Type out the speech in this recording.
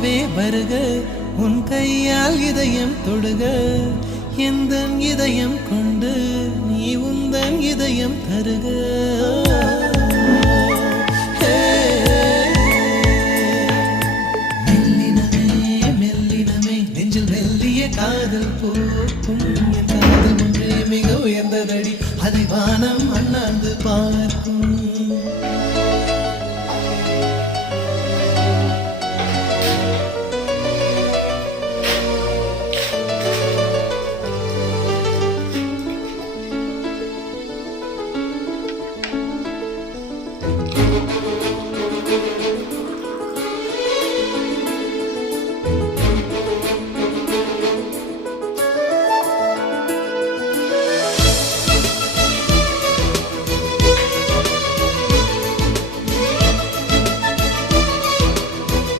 பூவே வருக உன் கையால் இதயம் தொடுக எந்தன் இதயம் கொண்டு நீ உந்தன் இதயம் தருக காதல் போக்கும் என் காதல் ஒன்றே மிக உயர்ந்ததடி அதிவானம் அண்ணாந்து பாரு